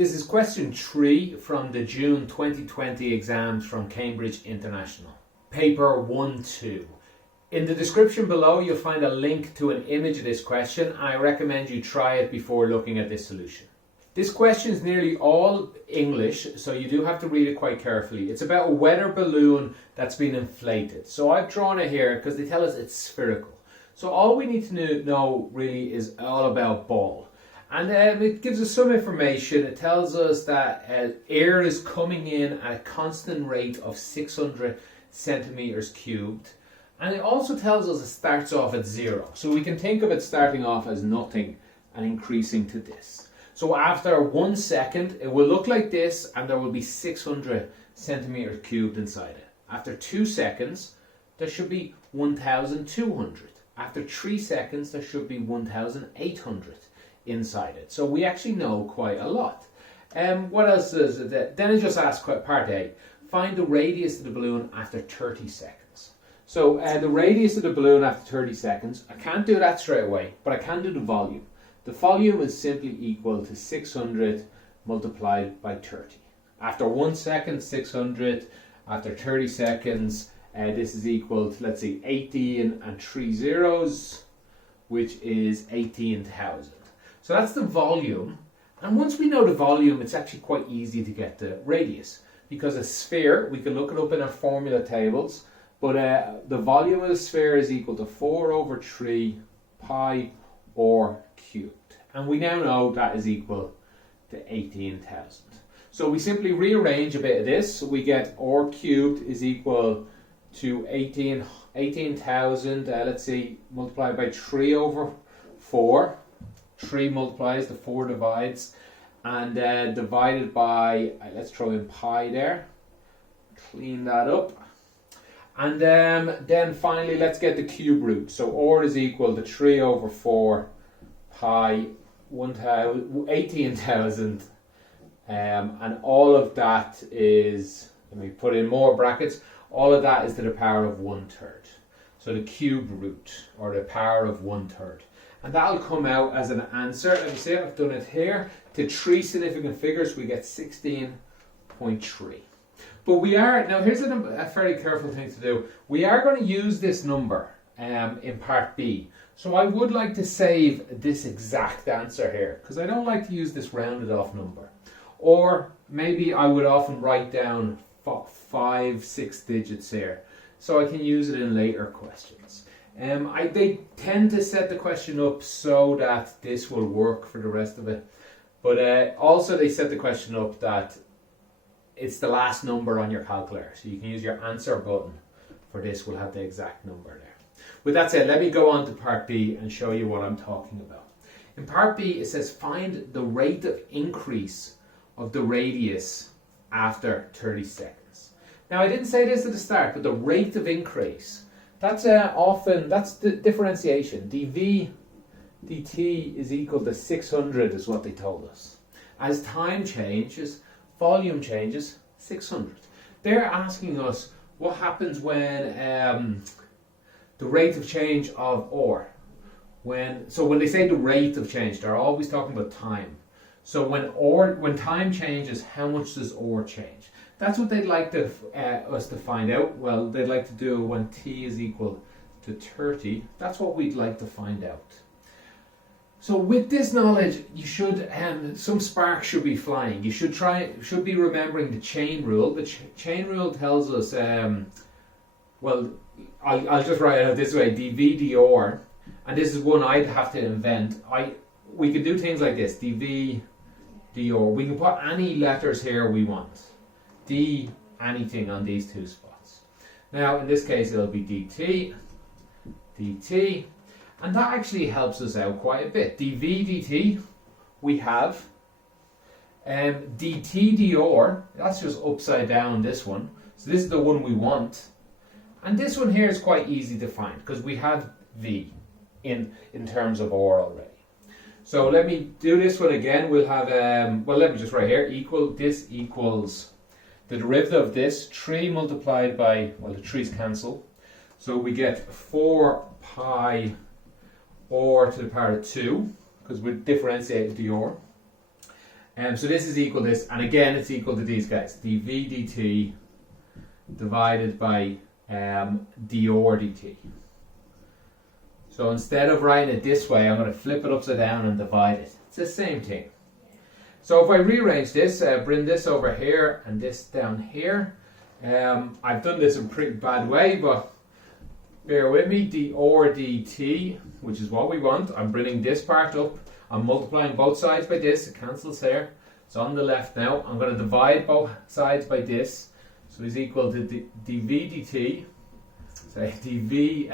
This is question 3 from the June 2020 exams from Cambridge International. Paper 1-2. In the description below you'll find a link to an image of this question. I recommend you try it before looking at this solution. This question is nearly all English, so you do have to read it quite carefully. It's about a weather balloon that's been inflated. So I've drawn it here because they tell us it's spherical. So all we need to know really is all about ball. And it gives us some information. It tells us that air is coming in at a constant rate of 600 centimeters cubed. And it also tells us it starts off at 0. So we can think of it starting off as nothing and increasing to this. So after 1 second, it will look like this and there will be 600 centimeters cubed inside it. After 2 seconds, there should be 1,200. After 3 seconds, there should be 1,800 inside it. So we actually know quite a lot. What else is it? Then it just asks part A. Find the radius of the balloon after 30 seconds. So the radius of the balloon after 30 seconds, I can't do that straight away, but I can do the volume. The volume is simply equal to 600 multiplied by 30. After 1 second, 600. After 30 seconds, this is equal to, let's see, 18 and 3 zeros, which is 18,000. So that's the volume. And once we know the volume, it's actually quite easy to get the radius. Because a sphere, we can look it up in our formula tables, but the volume of the sphere is equal to 4 over 3 pi r cubed. And we now know that is equal to 18,000. So we simply rearrange a bit of this. So we get r cubed is equal to 18,000, let's see, multiplied by 3 over 4. 3 multiplies, the 4 divides, and divided by, let's throw in pi there, clean that up. And then finally, let's get the cube root. So r is equal to 3 over 4 pi 18,000. And all of that is, let me put in more brackets, all of that is to the power of 1/3. So the cube root, or the power of 1/3. And that'll come out as an answer. Let me see, I've done it here. To 3 significant figures, we get 16.3. But we are, now here's a very careful thing to do. We are going to use this number in part B. So I would like to save this exact answer here, because I don't like to use this rounded off number. Or maybe I would often write down 5, 6 digits here, so I can use it in later questions. They tend to set the question up so that this will work for the rest of it. But also they set the question up that it's the last number on your calculator. So you can use your answer button for this, will have the exact number there. With that said, let me go on to part B and show you what I'm talking about. In part B, it says find the rate of increase of the radius after 30 seconds. Now I didn't say this at the start, but the rate of increase, that's that's the differentiation. dv dt is equal to 600 is what they told us. As time changes, volume changes, 600. They're asking us what happens when the rate of change of r. So when they say the rate of change, they're always talking about time. So when time changes, how much does r change? That's what they'd like us to find out. Well, they'd like to do when t is equal to 30. That's what we'd like to find out. So with this knowledge, you should some sparks should be flying. You should be remembering the chain rule. The chain rule tells us, well, I'll just write it out this way: dv dr, and this is one I'd have to invent. We could do things like this: dv dr. We can put any letters here we want. D anything on these two spots. Now in this case it'll be dt, dt, and that actually helps us out quite a bit. dv dt, we have dt dr, that's just upside down this one. So this is the one we want. And this one here is quite easy to find because we have v in terms of r already. So let me do this one again. We'll have, well, let me just write here, this equals the derivative of this, 3 multiplied by, well, the 3's cancel. So we get 4 pi r to the power of 2, because we differentiate the r. So this is equal to this, and again it's equal to these guys, dv dt divided by dr dt. So instead of writing it this way, I'm going to flip it upside down and divide it. It's the same thing. So if I rearrange this, bring this over here and this down here, I've done this in a pretty bad way, but bear with me. dr dt, which is what we want, I'm bringing this part up, I'm multiplying both sides by this, it cancels here, it's on the left now. I'm going to divide both sides by this, so it's equal to dv dt. So dv,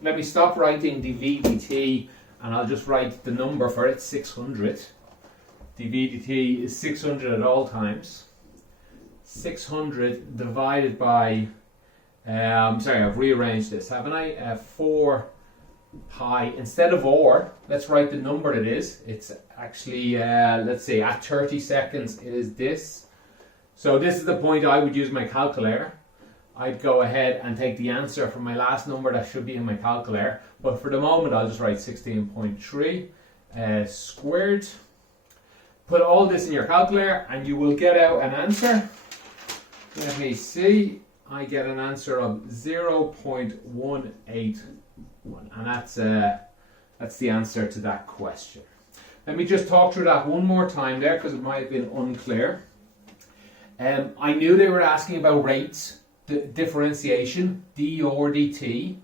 let me stop writing dv dt and I'll just write the number for it, 600. dv dt is 600 at all times. 600 divided by, sorry, I've rearranged this, haven't I? 4 pi, instead of or, let's write the number it is. It's actually, let's see, at 30 seconds it is this. So this is the point I would use my calculator. I'd go ahead and take the answer from my last number that should be in my calculator. But for the moment, I'll just write 16.3 squared. Put all this in your calculator and you will get out an answer. Let me see. I get an answer of 0.181. And that's the answer to that question. Let me just talk through that one more time there because it might have been unclear. I knew they were asking about rates. The differentiation, dr dt.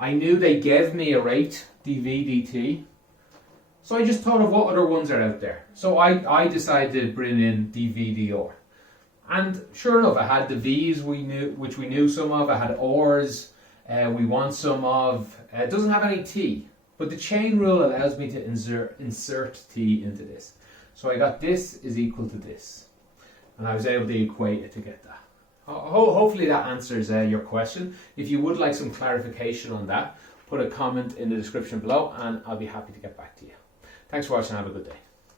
I knew they gave me a rate, dv dt. So I just thought of what other ones are out there. So I decided to bring in dv dr. And sure enough, I had the v's which we knew some of. I had ors, we want some of. It doesn't have any t, but the chain rule allows me to insert t into this. So I got this is equal to this. And I was able to equate it to get that. Hopefully that answers your question. If you would like some clarification on that, put a comment in the description below and I'll be happy to get back to you. Thanks for watching and have a good day.